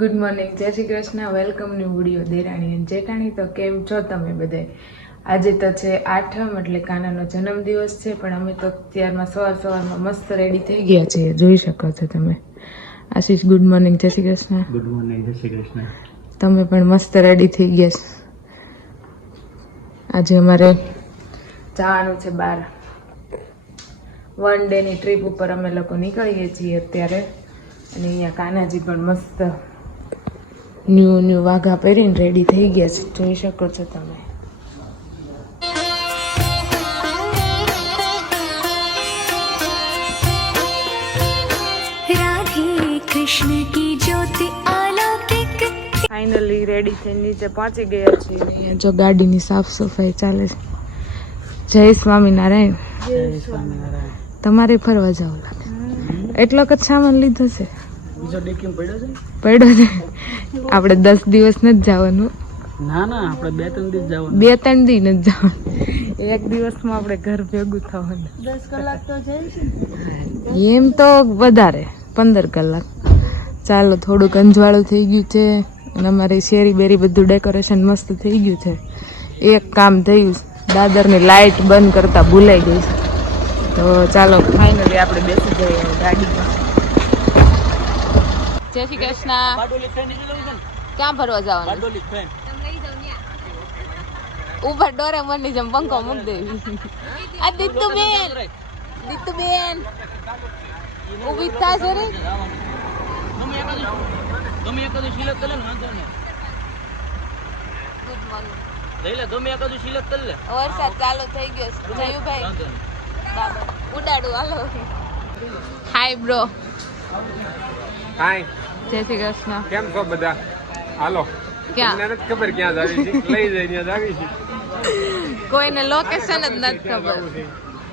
Good morning, Jai Shri Krishna. Welcome new video દેરાણી અને જેઠાણી. તો કેમ છો તમે બધાય? આજે તો છે આઠમ એટલે કાનાનો જન્મદિવસ છે, પણ અમે તો અત્યારમાં સવારમાં મસ્ત રેડી થઈ ગયા છીએ, જોઈ શકો છો તમે. આશીષ good morning, Jai Shri Krishna. Good morning, Jai Shri Krishna. તમે પણ મસ્ત રેડી થઈ ગયા છો. આજે અમારે જવાનું છે બહાર, વન ડેની ટ્રીપ ઉપર અમે લોકો નીકળીએ છીએ અત્યારે. અને અહીંયા કાનાજી પણ મસ્ત ન્યૂ વાઘા પહેરીને રેડી થઈ ગયા છે, જોઈ શકો છો તમે. राधे कृष्ण की ज्योति अलौकिक ફાઇનલી રેડી થઈને નીચે પહોંચી ગયા છીએ. અહીંયા જો ગાડીની સાફ સફાઈ ચાલે છે. જય સ્વામિનારાયણ. જય સ્વામિનારાયણ. તમારે ફરવા જવું લાગે, એટલો જ સામાન લીધો છે? બીજો ડેકીમ પડ્યો છે? પડ્યો છે. આપણે 10 દિવસ નથી જવાનું. ના ના, આપણે 2-3 દિવસ જવાનું. 2-3 દી નથી જવાનું, એક દિવસમાં આપણે ઘર ભેગું થવાનું. 10 કલાક તો જાય છે. એમ તો વધારે 15 કલાક. ચાલો, થોડુંક અંજવાળું થઈ ગયું છે અને અમારી શેરી બેરી બધું ડેકોરેશન મસ્ત થઈ ગયું છે. એક કામ થયું, દાદરની લાઇટ બંધ કરતા ભૂલાઈ ગઈ છે. તો ચાલો ફાઇનલી આપણે બેસી જઈએ ગાડીમાં. જય શ્રી કૃષ્ણ. ક્યાં ફરવા જવાનું? ઉપર ડોરેમોનની જેમ પંખો મૂકી દેવી. આ દીતુબેન ઉભી થા છે રે. ગમે એકાદું સિલેક્ટ કરી લે ને, વાંધો નહીં. Good morning. લઈ લે, ગમે એકાદું સિલેક્ટ કરી લે. વરસાદ ચાલુ થઈ ગયો છે. જયુભાઈ વાંધો નહીં. બાબા ઉડાડું હાલો. હાય બ્રો. હાય, જય શ્રી કૃષ્ણ. કેમ છો બધા? હાલો. ક્યાં? તમને નથી ખબર ક્યાં જાવી છે? લઈ જાય ત્યાં જાવી છે. કોઈને લોકેશન જ નથી ખબર.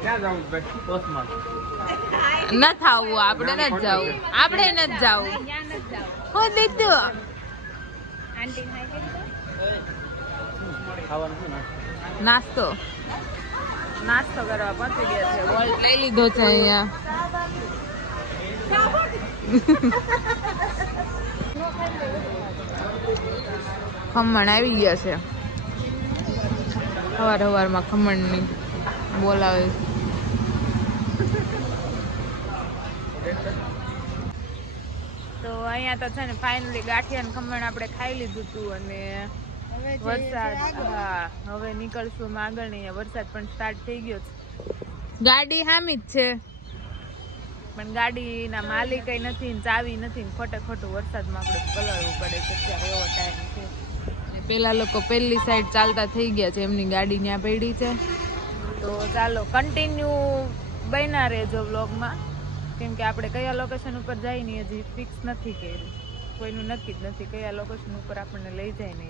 ક્યાં જાવું છે ભાઈ? પોસ્ટમાં. નથી આવવું, આપણે નથી જવું, આપણે નથી જવું. હો દીધું ખાવાનું છે ને? નાસ્તો કરવા પહોંચી ગયા છે. વોલ્ટ લઈ લીધો છે અહીંયા. ખમણ આવી ગયા છે. સવારમાં ખમણની બોલાવે. તો અહીંયા તો છે ને ફાઇનલી ગાંઠિયા ને ખમણ આપણે ખાઈ લીધું હતું અને વરસાદ, હા હવે નીકળશું આગળ. અહીંયા વરસાદ પણ સ્ટાર્ટ થઈ ગયો છે. ગાડી હામી જ છે, પણ ગાડીના માલિક કઈ નથી ને ચાવી નથી ને ખોટું વરસાદમાં આપણે પલળવું પડે છે. અત્યારે એવો ટાઈમ છે. પેલા લોકો પેલી સાઈડ ચાલતા થઈ ગયા છે, એમની ગાડી ત્યાં પડી છે. તો ચાલો કન્ટિન્યુ બન્યા રહેજો વ્લોગમાં, કેમ કે આપણે કયા લોકેશન ઉપર જાય ને હજી ફિક્સ નથી કર્યું, કોઈનું નક્કી જ નથી કયા લોકેશન ઉપર આપણને લઈ જાય ને.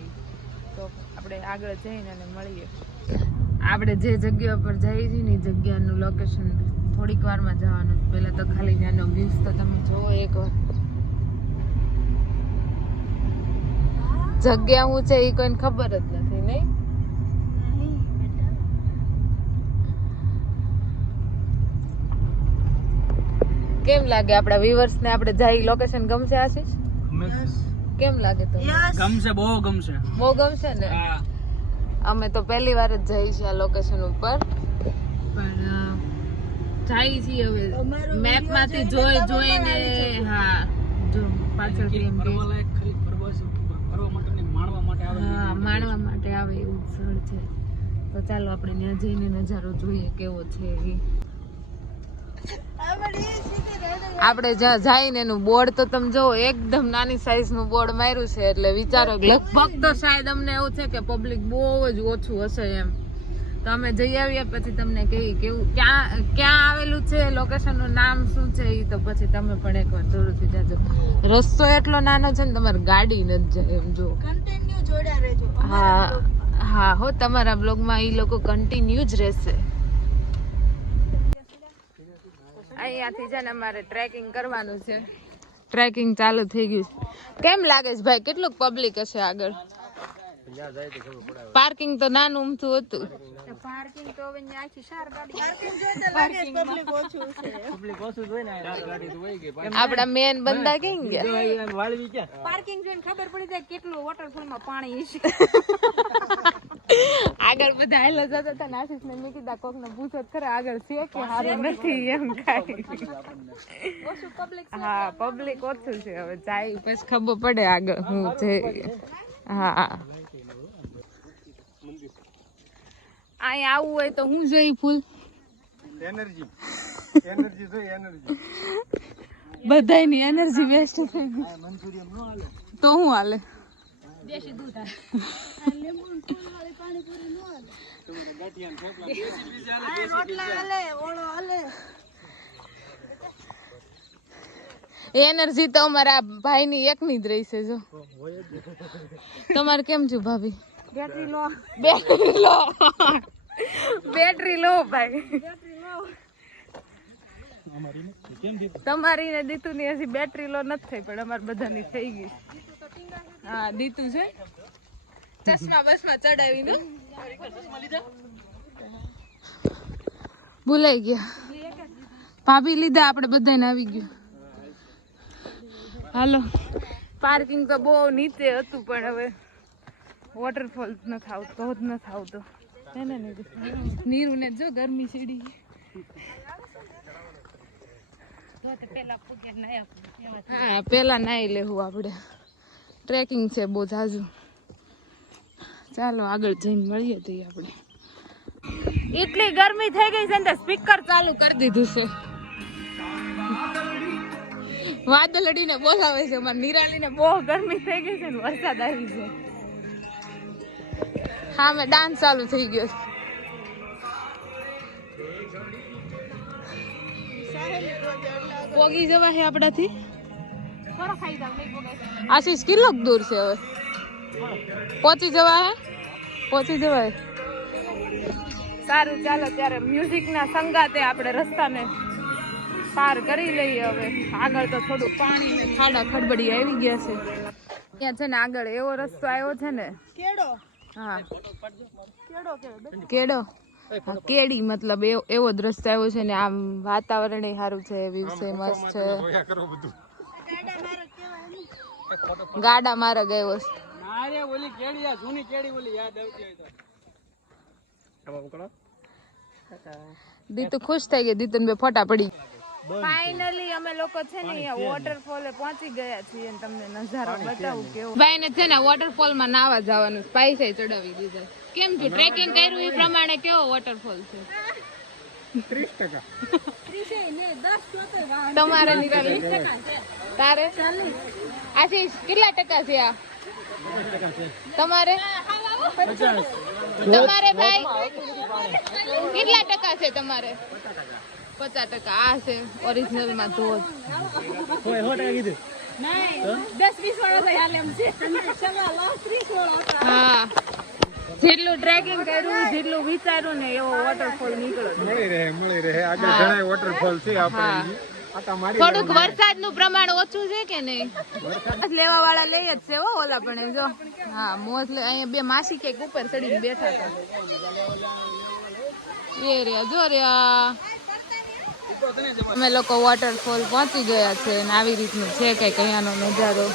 તો આપણે આગળ જઈને અને મળીએ. આપણે જે જગ્યા પર જઈએ છીએ ને એ જગ્યાનું લોકેશન થોડીક વારમાં જવાનું. પહેલા તો ખાલી ત્યાંનો વ્યૂઝ તો તમે જોવો એકવાર. જગ્યા શું છે એ કોઈને ખબર જ નથી, નહીં? કેમ લાગે આપણા વ્યુઅર્સ ને આપણે જાય લોકેશન ગમશે આશીષ? કેમ લાગે તો? ગમશે, બહુ ગમશે. બહુ ગમશે ને? અમે તો પહેલી વાર જ જઈએ છીએ આ લોકેશન ઉપર, પણ જાય છીએ હવે મેપ માંથી જોઈને. હા, જો પાછળથી એમ કે ખાલી ફરવા માટે ને માણવા માટે આવે. હા, માણવા માટે આવે એવું સ્થળ છે. તો ચાલો આપણે ત્યાં જઈને નજારો જોઈએ કેવો છે એ. આપણે જ્યાં જઈને એનું બોર્ડ તો તમે જો એકદમ નાની સાઈઝ નું બોર્ડ માર્યું છે, એટલે વિચારો લગભગ તો શાયદ અમને એવું છે કે પબ્લિક બહુ જ ઓછું હશે એમ. તો અમે જઈ આવીએ પછી તમને કહીએ કેવું ક્યાં આવેલું છે, લોકેશન નું નામ શું છે એ તો પછી તમે પણ એકવાર જરૂરથી જાજો. રસ્તો એટલો નાનો છે ને તમારે ગાડી નથી જાય એમ. જો કન્ટિન્યુ જોડ્યા રહેજો. હા હો, તમારા બ્લોગમાં એ લોકો કન્ટિન્યુ જ રહેશે. અહીંયાથી છે ને અમારે ટ્રેકિંગ કરવાનું છે. ટ્રેકિંગ ચાલુ થઈ ગયું. કેમ લાગે છે ભાઈ, કેટલું પબ્લિક હશે આગળ? પાર્કિંગ તો નાનું અમથું હતું. પાર્કિંગ તો હવે આખી 4 ગાડી પબ્લિક ઓછું છે પબ્લિક ઓછું જોઈ ને ગાડી તો વહી ગઈ આપડા મેન બંદા કેમ ગયા વાળવી ક્યાં પાર્કિંગ જોઈને ખબર પડી જાય કેટલું વોટરફોલ માં પાણી છે આગળ બધા હેલો જતા હતા આશીષ ને મેં કીધા કોક ને પૂછો ખરા આગળ છે કે હારું નથી એમ કાઈ ઓછું પબ્લિક હા પબ્લિક ઓછું છે હવે જાય પછી ખબર પડે આગળ હું છે હા અહીંયા આવું હોય તો હું જોઈ ફૂલ એનર્જી જોઈએ એનર્જી બધાયની એનર્જી વેસ્ટ થઈ ગઈ તો હું હાલે દેશી દૂધ લીંબુ ફૂલ વાળી પાણીપુરી નો હાલે રોટલા હાલે ઓળો હાલે એનર્જી તો અમારા ભાઈની એકની જ રહી છે જો તમારે કેમ છું ભાભી બેટરી લો બેટરી લો ભાઈ તમારી ને દીતુ ની હજી બેટરી લો નથી થઈ પણ અમારે બધાની થઈ ગઈ હા દીતુ છે ચશ્મા બસમાં ચડાવી ને ભૂલાઈ ગયા ભાભી લીધા આપણે બધાને આવી ગયું હાલો પાર્કિંગ તો બહુ નીચે હતું પણ હવે વોટરફોલ નથી આવતો જ નથી આવતો એને નીરુ ને જો ગરમી સીડી હા પેલા નાઈ લેવું આપણે ટ્રેકિંગ છે બહુ ઝાઝું ચાલો આગળ જઈને મળીએ તો આપણે એટલી ગરમી થઈ ગઈ છે ને સ્પીકર ચાલુ કરી દીધું છે વાદળડીને બોલાવે છે અમારે નિરાલીને બહુ ગરમી થઈ ગઈ છે ને વરસાદ આવી છે હા મેં ડાન્સ ચાલુ થઈ ગયો પોગી જવા છે આપણાથી આશીષ કિલો દૂર છે હવે પહોંચી જવાય સારું ચાલો ત્યારે મ્યુઝિક ના સંગાતે આપણે રસ્તાને પાર કરી લઈએ હવે આગળ તો થોડું પાણી ને ખાડા ખડબડી આવી ગયા છે ત્યાં છે ને આગળ એવો રસ્તો આવ્યો છે ને કેડો હા કેડો હા, કેડી મતલબ એવો જ રસ્તો આવ્યો છે ને આમ વાતાવરણ સારું છે વ્યૂ છે મસ્ત છે ગાડા મારા ગયો છે ના રે ઓલી કેડી આ જૂની કેડી ઓલી યાદ આવતી હોય તો દીતુ ખુશ થઈ ગઈ દીતુ બે ફોટા પડી ફાઇનલી અમે લોકો છે ને અહીંયા વોટરફોલે પહોંચી ગયા છીએ અને તમને નજારો બતાવું કેવો ભાઈને છે ને વોટરફોલ માં નાવા જવાનું પૈસા ચડાવી દીધા કેમ છું ટ્રેકિંગ કર્યું એ પ્રમાણે કેવો વોટરફોલ છે 30% તમારે નિરાલી તારે આશીષ કેટલા ટકા છે આ તમારે તમારે ભાઈ કેટલા ટકા છે તમારે 50% આ છે ઓરિજિનલ માં ધોધ હા જેટલું ટ્રેકિંગ કર્યું જેટલું વિચાર્યું ને એવો વોટરફોલ નીકળ્યો મળી રહે આગળ ઘણા વોટરફોલ છે આપણે થોડુંક વરસાદ નું પ્રમાણ ઓછું છે કે નહીં લેવા વાળા લઈ જ છે હો ઓલા પણ જો હા મોજ અહીંયા બે માસી કેક ઉપર ચડીને બેઠા હતા એ રહ્યા જો રહ્યા અમે લોકો વોટરફોલ પહોંચી ગયા છે અને આવી રીતનું છે કઈક અહીંયાનો નજારો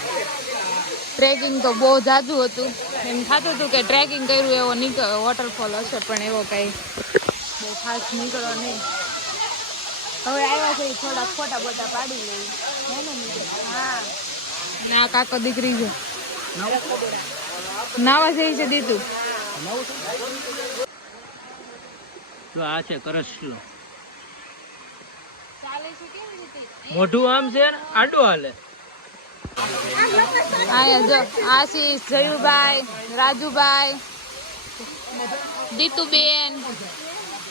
ટ્રેકિંગ તો બહુ જાજુ હતું એમ થતું હતું કે ટ્રેકિંગ કર્યું એવો વોટરફોલ હશે પણ એવો કઈ બહુ ખાસ નીકળો નહીં હવે આવ્યા છે થોડા ફોટા બોટા પાડી લઈ હા ના કાકો દીકરી છે નાવા જઈ છે દીધું તો આ છે કરસલો મોઢું આમ છે ને આડું હાલે આયા જો આશીષ જયુભાઈ રાજુભાઈ દીતુબેન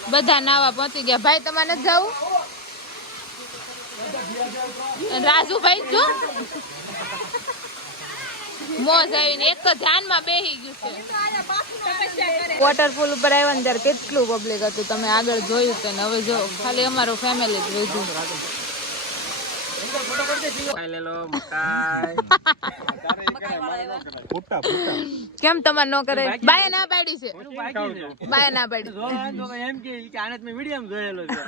બધા નાવા પહોંચી ગયા ભાઈ તમારે નથી જવું રાજુભાઈ જો મોજ આવીને એક તો ધ્યાનમાં બેહી ગયું છે વોટરફોલ ઉપર આવ્યા ને ત્યારે કેટલું પબ્લિક હતું તમે આગળ જોયું તો ને હવે જો ખાલી અમારું ફેમિલી જ વધ્યું ફૂટા ફૂટા કેમ તમારે ન કરે? બાય ના પાડી છે. બાય ના પાડી. એમ કે આને મેં વિડીયો જોયેલો છે.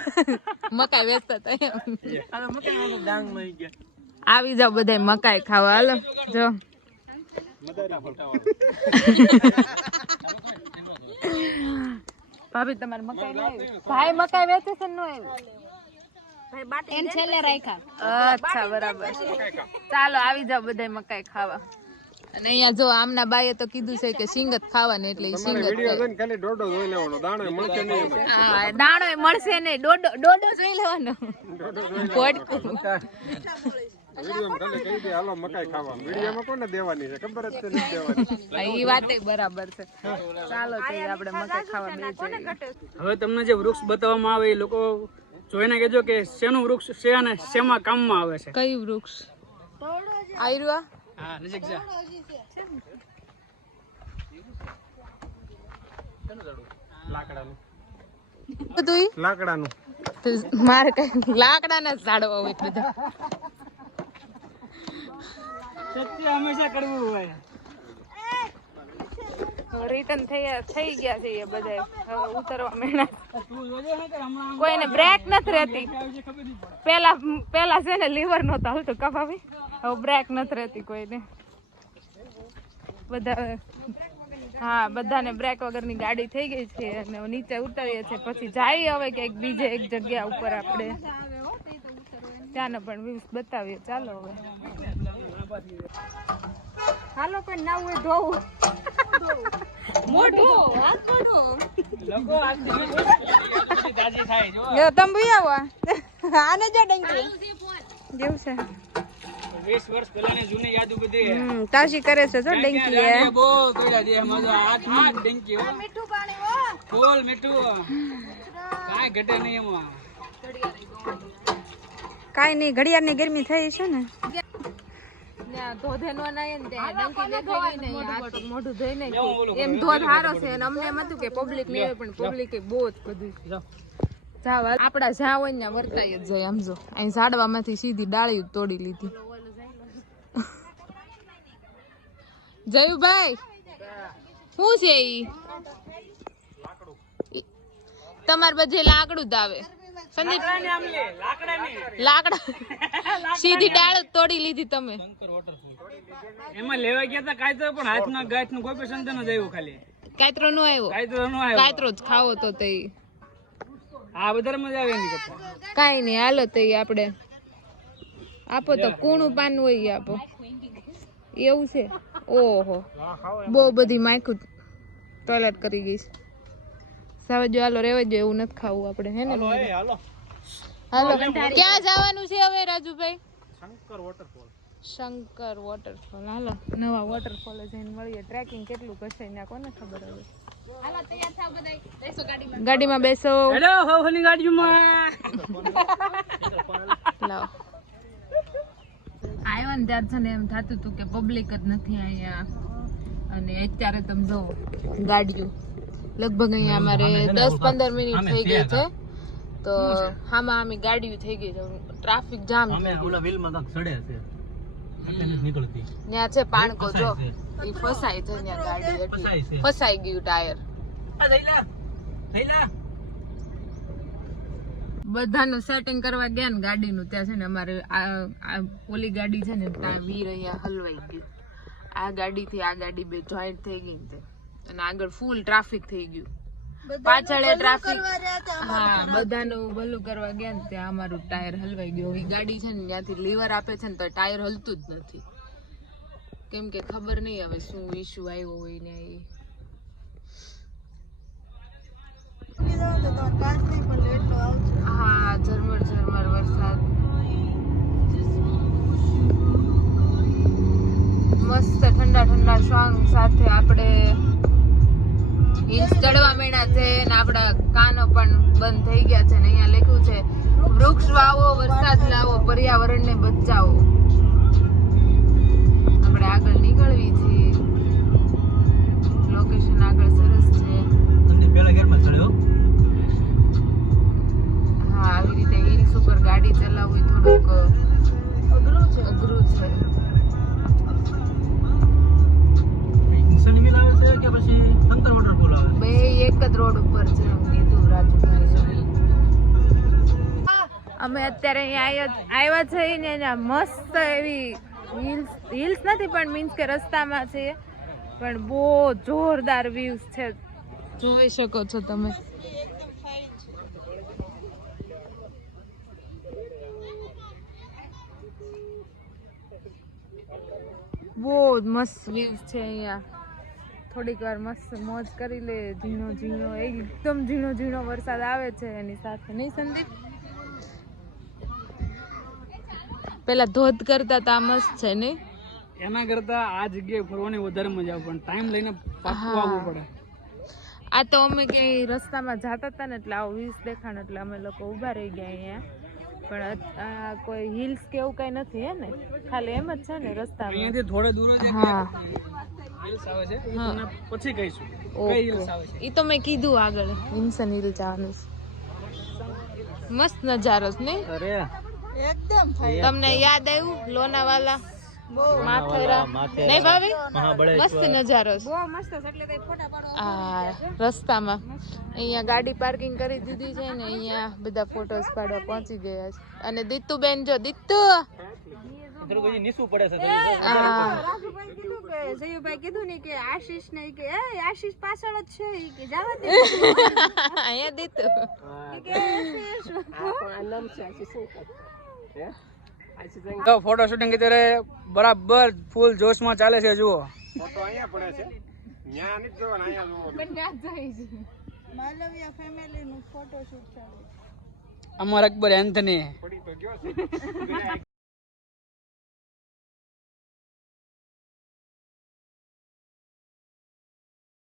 મકાઈ વેચતા હતા એમ. આ મકાઈ ડાંગ માં ગયા. આવી જાવ બધા મકાઈ ખાવા. હાલો જો ભાભી તમારે મકાઈ ના આવી? ભાઈ મકાઈ વેચે છે ને એન છેલ્લે રાખ્યા. અચ્છા બરાબર. ચાલો આવી જાવ બધા મકાઈ ખાવા. અને અહીંયા જો આમના બાઈએ તો કીધું છે કે સિંગ જ ખાવાની, એટલે ઈ સિંગ જ વિડીયો ખાય. જોઈને ખાલી ડોડો જોઈ લેવાનો, દાણો મળશે નહીં એમાં. હા દાણો મળશે નહીં, ડોડો જોઈ લેવાનો. પોટકું. વિડીયોમાં ખાલી કહી દે હાલો મકાઈ ખાવા. વિડીયોમાં કોને દેવાની છે ખબર જ છે નથી દેવાની. ઈ વાત બરાબર છે. ચાલો તો આપણે મકાઈ ખાવા બે જઈએ. હવે તમને જે વૃક્ષ બતાવવામાં આવે એ લોકો જોઈને કહેજો કે શેનું વૃક્ષ છે અને શેમાં કામમાં આવે છે. કયું વૃક્ષ? આયરુઆ. હા નજીક જા. લાકડાનું. બધું લાકડાનું મારે કઈ લાકડાના જ ઝાડવા હોય બધા. સત્ય હંમેશા કરવું હોય. રિટર્ન થઈ ગયા છે એ બધા. હવે ઉતરવા મહેનત. તું જોજે ને કે હમણાં કોઈને બ્રેક નથી રહેતી. આવી છે ખબર નહીં. પેલા છે ને લીવર નહોતા હાલતું કપાવી. હવે બ્રેક નથી રહેતી કોઈને. બધા હા બધાને બ્રેક વગરની ગાડી થઈ ગઈ છે અને નીચે ઉતરીએ છીએ. પછી જાય હવે કે બીજે એક જગ્યા ઉપર આપણે ત્યાંનો પણ વ્યૂઝ બતાવીએ. ચાલો હવે હાલો કોઈ ના હોય ધોવું મોઢું લોકો આજથી દાદી થાય જો. લ્યો તમે ભી આવો. આને જો ડંકી જેવું છે. 20 વર્ષ પહેલાની જૂની યાદો બધી તાજી કરે છે જો ડંકી એ. બહુ તોડ્યા દે મજો આ ડંકી હો. મીઠું પાણી હો. ફૂલ મીઠું કાંઈ ઘટે નહીં એમાં. કાઈ નહીં, ઘડિયાળની ગરમી થઈ છે ને. ધોધે નો નાય ને ડંકી દેખાઈ ગઈ ને મોઢું ધોઈ નાખ્યું. એમ ધોધ હારો છે અને અમને એમ હતું કે પબ્લિક લેવે પણ પબ્લિક એ બહુ જ બધું. જાવ આપડા જ્યાં હોય ને વર્તાય જ જાય. આમ જો અહીં ઝાડવામાંથી સીધી ડાળી તોડી લીધી. જયુભાઈ શું છે ઈ? તમારે બધે લાકડું જ આવે. સંદીપ લાકડા સીધી ડાળ તોડી લીધી તમે. એમાં લેવા ગયા હતા કાયતો પણ હાથમાં ગાયનું કોઈ પણ સંતાન જ આવ્યું ખાલી. કાયતરો નો આવ્યો. કાયતો નો આવ્યો. કાયતરો જ ખાવો તો તે આ વધારે મજા આવે એની કરતા. કાઈ નહીં હાલો તો આપણે આપો તો કૂણું પાન હોય ઈ આપો. એવું છે? ઓહો બહુ બધી માયખું ટોયલેટ કરી ગઈ છે. સાવે જો હાલો રેવા જો, એવું નથી ખાવું આપણે હે ને. હાલો ક્યાં જવાનું છે હવે રાજુભાઈ? શંકર વોટરફોલ. હાલો નવા વોટરફોલ જઈને મળીએ. ટ્રેકિંગ કેટલું કરશે ને કોને ખબર હવે. ગાડીમાં બેસો. હેલો હોલી ગાડીમાં લાવો. આવ્યા ને ત્યારે છે ને એમ થતું હતું કે પબ્લિક જ નથી અહીંયા. અને અત્યારે તમે જો ગાડીઓ લગભગ અહીંયા અમારે 10-15 મિનિટ થઈ ગઈ છે તો હામાં આમી ગાડીઓ થઈ ગઈ છે. ટ્રાફિક જામ થઈ ગયું. ત્યાં છે પાણકો જો ઈ ફસાય છે ત્યાં ગાડી એટલી ફસાઈ ગયું ટાયર. બધાનું સેટિંગ કરવા ગયા ને ગાડીનું ત્યાં છે ને અમારે આ ઓલી ગાડી છે ને ત્યાં વીર અહીંયા હલવાઈ ગયું. આ ગાડી થી આ ગાડી બે જોઈન્ટ થઈ ગઈ ને અને આગળ ફૂલ ટ્રાફિક થઈ ગયું. પાછળ ટ્રાફિક હા બધાનું ભલું કરવા ગયા ને ત્યાં અમારું ટાયર હલવાઈ ગયું. એ ગાડી છે ને ત્યાંથી લીવર આપે છે ને તો ટાયર હલતું જ નથી. કેમ કે ખબર નહીં હવે શું ઇશ્યુ આવ્યો હોય ને. હા ઝરમર ઝરમર વરસાદ મસ્ત ઠંડા ઠંડા સોંગ સાથે આપણે હિલ્સ ચડવા માંડ્યા છે ને આપણા કાનો પણ બંધ થઈ ગયા છે ને અહીંયા લખ્યું છે વૃક્ષ વાવો વરસાદ લાવો પર્યાવરણને બચાવો. આપણે આગળ નીકળવી છે. લોકેશન આગળ સરસ છે. હા આવી રીતે હિલ્સ ઉપર ગાડી ચલાવવી થોડુંક અઘરું છે. રોડ ઉપર છે એમ કીધું રાજુભાઈ. અમે અત્યારે અહીંયા આવ્યા છીએ ને અહીંયા મસ્ત એવી હિલ્સ નથી પણ મીન્સ કે રસ્તામાં છે પણ બહુ જોરદાર વ્યૂઝ છે, જોઈ શકો છો તમે. બહુ મસ્ત વ્યૂઝ છે અહીંયા. થોડીક વાર મસ્ત મોજ કરી લે. ઝીણો ઝીણો એકદમ ઝીણો ઝીણો વરસાદ આવે છે એની સાથે, નહીં સંદીપ? પેલા ધોધ કરતા તા મસ્ત છે નહીં? એના કરતા આ જગ્યાએ ફરવાની વધારે મજા આવે, પણ ટાઈમ લઈને પાછું આવવું પડે. આ તો અમે ક્યાંય રસ્તામાં જતા હતા ને એટલે આવું વ્યૂઝ દેખાણ એટલે અમે લોકો ઊભા રહી ગયા અહીંયા. પણ આ કોઈ હિલ્સ કે એવું કઈ નથી હે ને, ખાલી એમ જ છે ને રસ્તામાં. અહીંયાથી થોડે દૂર જ હા હિલ્સ આવે છે, એ તમને પછી કહીશું કઈ હિલ્સ આવે છે. એ તો મેં કીધું આગળ વિન્સન હિલ જવાનું છે. મસ્ત નજારો છે નહીં? અરે એકદમ ફાઇન. તમને યાદ આવ્યું લોનાવાલા, માથેરા? નહીં ભાભી? મસ્ત નજારો છે. બહુ મસ્ત છે એટલે કઈ ફોટા પાડવા આ રસ્તામાં અહીંયા ગાડી પાર્કિંગ કરી દીધી છે ને અહીંયા બધા ફોટોસ પાડવા પહોંચી ગયા છે. અને દીતુ બેન જો, દીતુ નીસું પડે છે. રાજુભાઈ કીધું કે જયુભાઈ કીધું ને કે આશીષ ને કે એ આશીષ પાછળ જ છે ઈ કે જવા દે. અહીંયા દીતુ ફોટો શૂટિંગ અત્યારે બરાબર ફૂલ જોશમાં ચાલે છે. જુઓ ફોટો અહીંયા પડે છે, ત્યાં નથી જોવાના, અહીંયા જોવાનું. માલવિયા ફેમિલી નું ફોટો શૂટ ચાલે. અમાર અકબર એન્થની પડી તો ગયો છે.